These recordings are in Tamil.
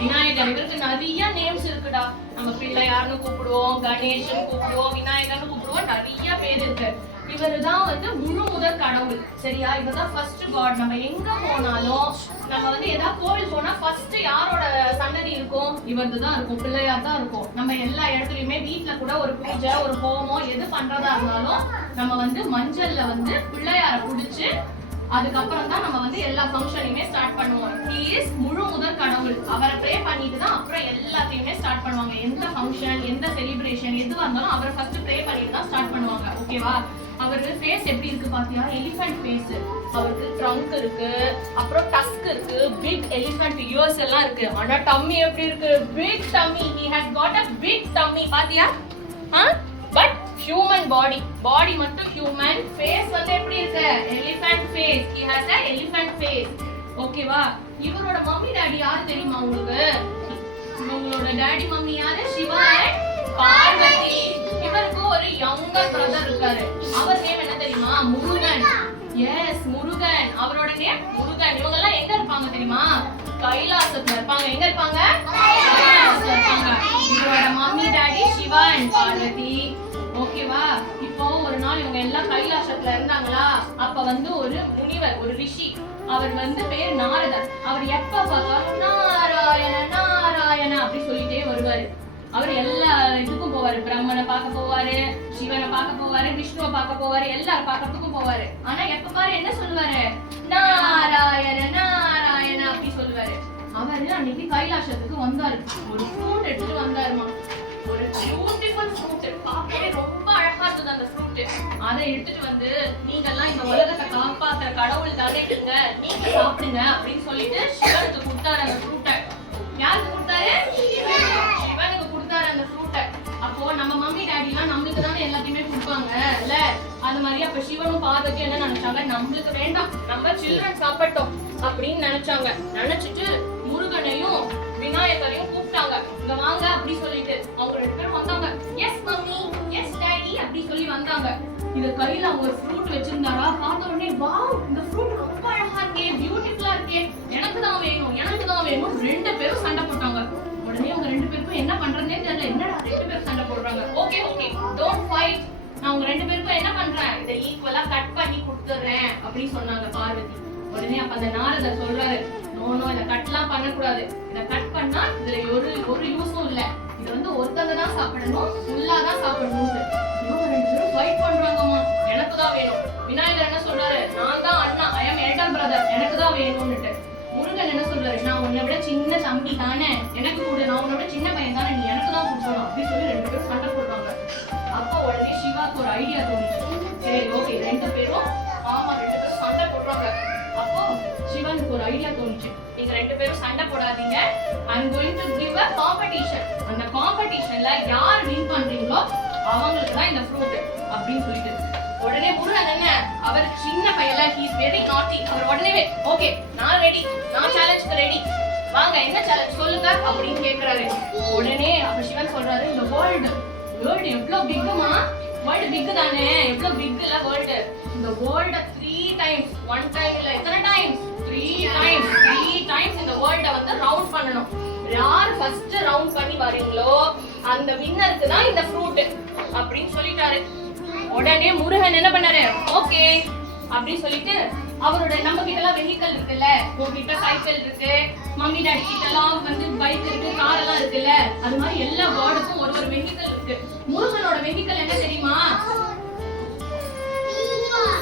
விநாயகர் இவருக்கு நிறைய நேம்ஸ் இருக்குடா. நம்ம பிள்ளையார்னு கூப்பிடுவோம், கணேசன் கூப்பிடுவோம், விநாயகர்னு கூப்பிடுவோம், நிறைய பேர் இருக்கு. இவருதான் முழு முதற் கடவுள். சரியா? இவர்தான் ஃபர்ஸ்ட் காட். நம்ம எங்க போனாலும் நம்ம ஏதாவது கோவில் போனா ஃபர்ஸ்ட் யாரோட சன்னதி இருக்கும்? இவரது தான் இருக்கும், பிள்ளையார் தான் இருக்கும். நம்ம எல்லா இடத்துலயுமே வீட்டுல கூட ஒரு பூஜை ஒரு ஹோமம் எது பண்றதா இருந்தாலும் நம்ம மஞ்சள்ல பிள்ளையார புடிச்சு அதுக்கப்புறம் தான் நம்ம எல்லா ஃபங்க்ஷனையுமே ஸ்டார்ட் பண்ணுவோம். ஹி இஸ் முழு முதற் கடவுள். அவரை ப்ரே பண்ணிட்டு தான் அப்புறம் எல்லாத்தையுமே ஸ்டார்ட் பண்ணுவாங்க. எந்த ஃபங்க்ஷன் எந்த செலிப்ரேஷன் எதுவா இருந்தாலும் அவரை ஃபர்ஸ்ட் ப்ரே பண்ணிட்டு தான் ஸ்டார்ட் பண்ணுவாங்க. ஓகேவா? அவருக்கு ஃபேஸ் எப்படி இருக்கு பாத்தியா? Elephant face. அவருக்கு ட்ரங்க் இருக்கு, அப்புறம் டஸ்க் இருக்கு, பிக் எலிஃபண்ட் இயர்ஸ் எல்லாம் இருக்கு. ஆனா டம்மி எப்படி இருக்கு? Big tummy. he has got a big tummy. பாத்தியா? பட் human body மட்டும் human. face எப்படி இருக்கு? elephant face. he has a elephant face. ஓகேவா? இவரோட மம்மி டாடி யாரு தெரியுமா உங்களுக்கு? உங்களோட டாடி மம்மி யாரு? சிவா and பார்வதி. இவருக்கு ஒரு younger brother இருக்காரு. அவர் நேம் என்ன தெரியுமா? முருகன். எஸ், முருகன். அவரோட நேம் முருகன். இவங்க எல்லாம் எங்க இருப்பாங்க தெரியுமா? கைலாசத்துல இருப்பாங்க. எங்க இருப்பாங்க? கைலாசத்துல இருப்பாங்க. இவரோட mummy daddy Shiva and Parvati. ஓகேவா? இப்போ ஒரு நாள் இவங்க எல்லாம் கைலாசத்துல இருந்தாங்களா? அப்ப ஒரு முனிவர், ஒரு ரிஷி, அவர் பேர் நாரதர். அவர் எப்ப பார்த்தாலும் நாராயண நாராயண அப்படி சொல்லிட்டே வருவாரு. அவர் எல்லா இதுக்கும் போவாரு. பிரம்மனை பார்க்க போவாரு, சிவனை பார்க்க போவாரு, விஷ்ணுவை பார்க்க போவாரு, எல்லாரும் பார்க்கறதுக்கும் போவாரு. ஆனா எப்ப பாரு என்ன சொல்லுவாரு? நாராயண நாராயண அப்படி சொல்லுவாரு. அவரு அன்னைக்கு கைலாசத்துக்கு வந்தாரு. ஒரு ஃப்ரூட் எடுத்துட்டு வந்தாருமா. ஒரு பியூட்டிஃபுல் ஃப்ரூட். பார்க்கவே ரொம்ப அழகா இருந்தது அந்த ஃப்ரூட். அதை எடுத்துட்டு நீங்க எல்லாம் இந்த உலகத்தை காப்பாத்துற கடவுள் தானே நீங்க சாப்பிடுங்க அப்படின்னு சொல்லிட்டு சிவனுக்கு கொடுத்தாரு அந்த ஃப்ரூட்டை. யாருக்கு கொடுத்தாரு? சிவனுக்கு கொடுத்தாரு அந்த ஃப்ரூட்டை. அப்போ நம்ம மம்மி டாடி எல்லாம் நம்மளுக்கு தானே எல்லாத்தையுமே கொடுப்பாங்க இல்ல? அது மாதிரி அப்ப சிவனும் பார்வதி என்ன நினைச்சாங்க? நம்மளுக்கு வேண்டாம், நம்ம சில்ட்ரன் சாப்பிட்டோம் அப்படின்னு நினைச்சாங்க. நினைச்சிட்டு முருகனையும் விநாயகரையும் கூப்பிட்டாங்க. இங்க வாங்க அப்படி சொல்லிட்டு அவங்க ரெண்டு பேரும் வந்தாங்க. எஸ் மம்மி, எஸ் டாடி அப்படி சொல்லி வந்தாங்க. இது கையில அவங்க ஒரு ஃப்ரூட் வச்சிருந்தாரா? பார்த்த உடனே வாவ், இந்த ஃப்ரூட் ரொம்ப அழகா இருக்கே, பியூட்டிஃபுல்லா இருக்கே, எனக்கு தான் வேணும், எனக்கு தான் வேணும். ரெண்டு பேரும் சண்டை போட்டாங்க. உடனே அவங்க ரெண்டு பேருக்கும் என்ன பண்றதுனே தெரியல. என்னடா ரெண்டு பேரும் சண்டை போடுறாங்க? Okay okay, don't fight. நான் உங்க ரெண்டு பேருக்கும் என்ன பண்றேன்? இதை ஈக்குவலா கட் பண்ணி கொடுத்துறேன் அப்படின்னு சொன்னாங்க பார்வதி. உடனே அப்ப அந்த நாரதர் சொல்றாரு, நோ இத கட்லாம் பண்ணக்கூடாது. இத கட் பண்ணா இதுல ஒரு யூஸும் இல்ல. இது ஒருத்தங்க தான் சாப்பிடணும், ஃபுல்லா தான் சாப்பிடணும். இவங்க ரெண்டு பேரும் ஃபைட் பண்றாங்கம்மா. எனக்கு தான் வேணும். விநாயகர் என்ன சொல்றாரு? நான் தான் அண்ணா, ஐ அம் எல்டர் பிரதர், எனக்கு தான் வேணும்னுட்டு. முருகன் என்ன சொல்றாரு? நான் உன்னை விட சின்ன தம்பி தானே, எனக்கு கூட, நான் உன்னை விட சின்ன பையன் தானே, நீ எனக்கு தான் கொடுக்கணும் அப்படின்னு சொல்லி ரெண்டு பேரும் சண்டை போடுறாங்க. அப்போ உடனே சிவாக்கு ஒரு ஐடியா தோணுச்சு. சரி ஓகே, ரெண்டு பேரும் சண்டை போடுறாங்க. அப்போ சிவனுக்கு ஒரு ஐடியா தோணுச்சு. நீங்க ரெண்டு பேரும் சண்டை போடாதீங்க, I am going to give a competition. அந்த காம்படிஷன்ல யார் வின் பண்றீங்களோ அவங்களுக்கு தான் இந்த ஃப்ரூட் அப்படின்னு சொல்லிட்டு உடனே முருகன் என்ன, அவர் சின்ன பையல, he is very naughty. அவர் உடனே ஓகே நான் ரெடி, நான் சேலஞ்சுக்கு ரெடி, வாங்க என்ன சேலஞ்ச் சொல்லுங்க அப்படின்னு கேக்குறாரு. உடனே அப்ப சிவன் சொல்றாரு, இந்த வேர்ல்டு எவ்வளவு பிக்குமா? வேர்ல்டு பிக் தானே, எவ்வளவு பிக் இல்ல வேர்ல்டு. இந்த வேர்ல்ட 3 டைம்ஸ், 1 டைம் இல்ல, எத்தனை டைம்ஸ்? 3 டைம்ஸ் இந்த வேர்ல்ட ரவுண்ட் பண்ணணும். யார் ஃபர்ஸ்ட் ரவுண்ட் பண்ணி வரீங்களோ அந்த வின்னருக்கு தான் இந்த ஃப்ரூட் அப்படின்னு சொல்லிட்டாரு. உடனே முருகன் என்ன பண்ணாரு? ஓகே அப்படி சொல்லிட்டு அவரோட நம்ம கிட்ட எல்லாம் வெஹிக்கல் இருக்குல்ல, உங்ககிட்ட சைக்கிள் இருக்கு, மம்மி டாடி கிட்ட எல்லாம் வந்து பைக் இருக்கு, கார் எல்லாம் இருக்குல்ல, அது மாதிரி எல்லா காடுக்கும் ஒரு ஒரு வெஹிக்கல் இருக்கு. முருகனோட வெஹிக்கல் என்ன தெரியுமா?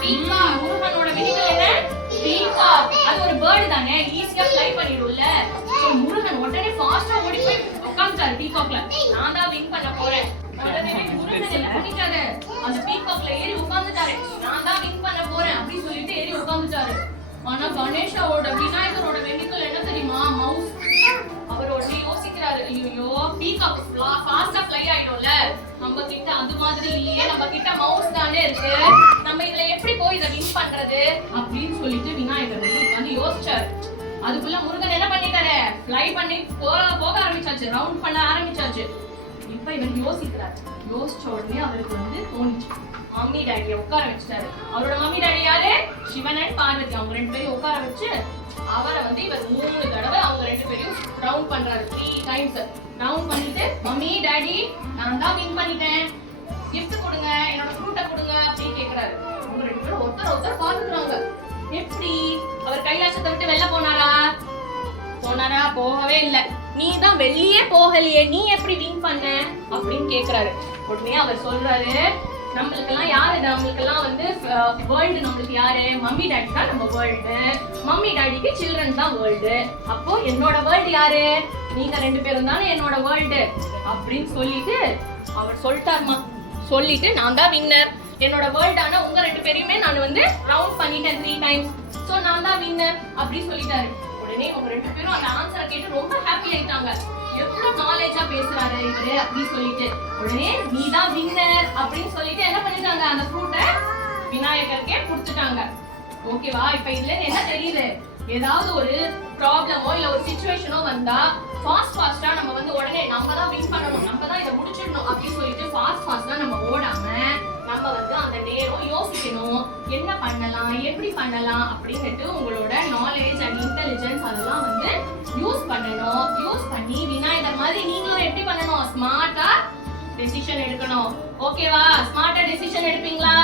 பீகாக். முருகனோட வெஹிக்கல் என்ன? பீகாக். அது ஒரு பேர்டு தானே, ஈஸியா ஃப்ளை பண்ணிடும்ல. சோ முருகன் உடனே ஃபாஸ்டா ஓடி போய் உட்கார்ந்தாரு பீகாக்ல. நான் தான் வின் பண்ண போறேன். உடனே முருகன் என்ன பண்ணிட்டாரு? அந்த பீகாக்ல ஏறி உட்கார்ந்துட்டாரு. நான் தான் வின் பண்ண போறேன் அப்படி சொல்லிட்டு ஏறி உட்கார்ந்துட்டாரு. ஆனா கணேஷோட விநாயகரோட வெஹிக்கல் என்ன தெரியுமா? மவுஸ். அவர் உடனே யோசிக்கிறாரு, ஐயோ பீகாக் ஃபாஸ்டா ஃப்ளை ஆயிடும்ல, நம்ம கிட்ட அது மாதிரி இல்லையே, நம்ம கிட்ட மவுஸ் தானே இருக்கு, நம்ம இதுல எப்படி போய் இதை வின் பண்றது அப்படின்னு சொல்லிட்டு விநாயகர் வந்து யோசிச்சாரு. அதுக்குள்ள முருகன் என்ன பண்ணிட்டாரு? ஃப்ளை பண்ணி போக ஆரம்பிச்சாச்சு, ரவுண்ட் பண்ண ஆரம்பிச்சாச்சு. இப்ப இவன் யோசிக்கிறார். யோசிச்ச உடனே அவருக்கு வந்து தோணிச்சு, மம்மி டாடியை உட்கார வச்சுட்டாரு. அவரோட மம்மி டாடி யாரு? சிவன் அண்ட் பார்வதி. அவங்க 2 பேரையும் உட்கார வச்சு அவரை வந்து இவர் 3 தடவை அவங்க 2 பேரையும் ரவுண்ட் பண்றாரு. 3 டைம்ஸ் ரவுண்ட் பண்ணிட்டு, மம்மி டாடி நான் தான் வின் பண்ணிட்டேன், கிஃப்ட் கொடுங்க, என்னோட ஃப்ரூட்டை கொடுங்க அப்படின்னு கேக்குறாரு. அவங்க 2 பேரும் ஒருத்தர் பாத்துக்கிறாங்க. எப்படி? அவர் கைலாசத்தை விட்டு வெளில போனாரா? போகவே இல்ல. நீ தான் வெளியே போகலையே, நீ எப்படி வின் பண்ண அப்படின்னு கேக்குறாரு. உடனே அவர் சொல்றாரு, நம்மளுக்கெல்லாம் யாரு? நம்மளுக்கெல்லாம் வந்து வேர்ல்டு நம்மளுக்கு யாரு? மம்மி டாடி தான் நம்ம வேர்ல்டு, மம்மி டாடிக்கு சில்ட்ரன் தான் வேர்ல்டு. அப்போ என்னோட வேர்ல்டு யாரு? நீங்க 2 பேரும் தானே என்னோட வேர்ல்டு அப்படின்னு சொல்லிட்டு அவர் சொல்லிட்டாருமா. சொல்லிட்டு நான் தான் வின்னர், என்னோட வேர்ல்டான உங்க 2 பேரையுமே நான் வந்து ரவுண்ட் பண்ணிட்டேன் 3 டைம்ஸ், சோ நான் தான் வின்னர் அப்படி சொல்லிட்டாரு. உடனே அவங்க 2 பேரும் அந்த ஆன்சரை கேட்டு ரொம்ப ஹாப்பி ஆயிட்டாங்க. எவ்வளவு நாலேஜா பேசுறாரு இவரு அப்படி சொல்லிட்டு. உடனே நீ தான் வின்னர் அப்படின்னு சொல்லிட்டு என்ன பண்ணிட்டாங்க? அந்த ஃப்ரூட்டை விநாயகருக்கே கொடுத்துட்டாங்க. ஓகேவா? இப்ப இதுல என்ன தெரியுது? ஏதாவது ஒரு ப்ராப்ளமோ இல்ல ஒரு சிச்சுவேஷனோ வந்தா ஃபாஸ்டா நம்ம வந்து உடனே நம்ம தான் வின் பண்ணணும், நம்ம தான் இதை முடிச்சிடணும் அப்படின்னு சொல்லிட்டு ஃபாஸ்டா நம்ம ஓடாம நம்ம வந்து அந்த நேரம் யோசிக்கணும், என்ன பண்ணலாம், எப்படி பண்ணலாம் அப்படின்னுட்டு உங்களோட நாலேஜ் அண்ட் இன்டெலிஜென்ஸ் அதெல்லாம் வந்து யூஸ் பண்ணணும். யூஸ் பண்ணி விநாயகர் மாதிரி நீங்களும் எப்படி பண்ணணும்? ஸ்மார்ட்டா டெசிஷன் எடுக்கணும். ஓகேவா? ஸ்மார்ட்டா டெசிஷன் எடுப்பீங்களா?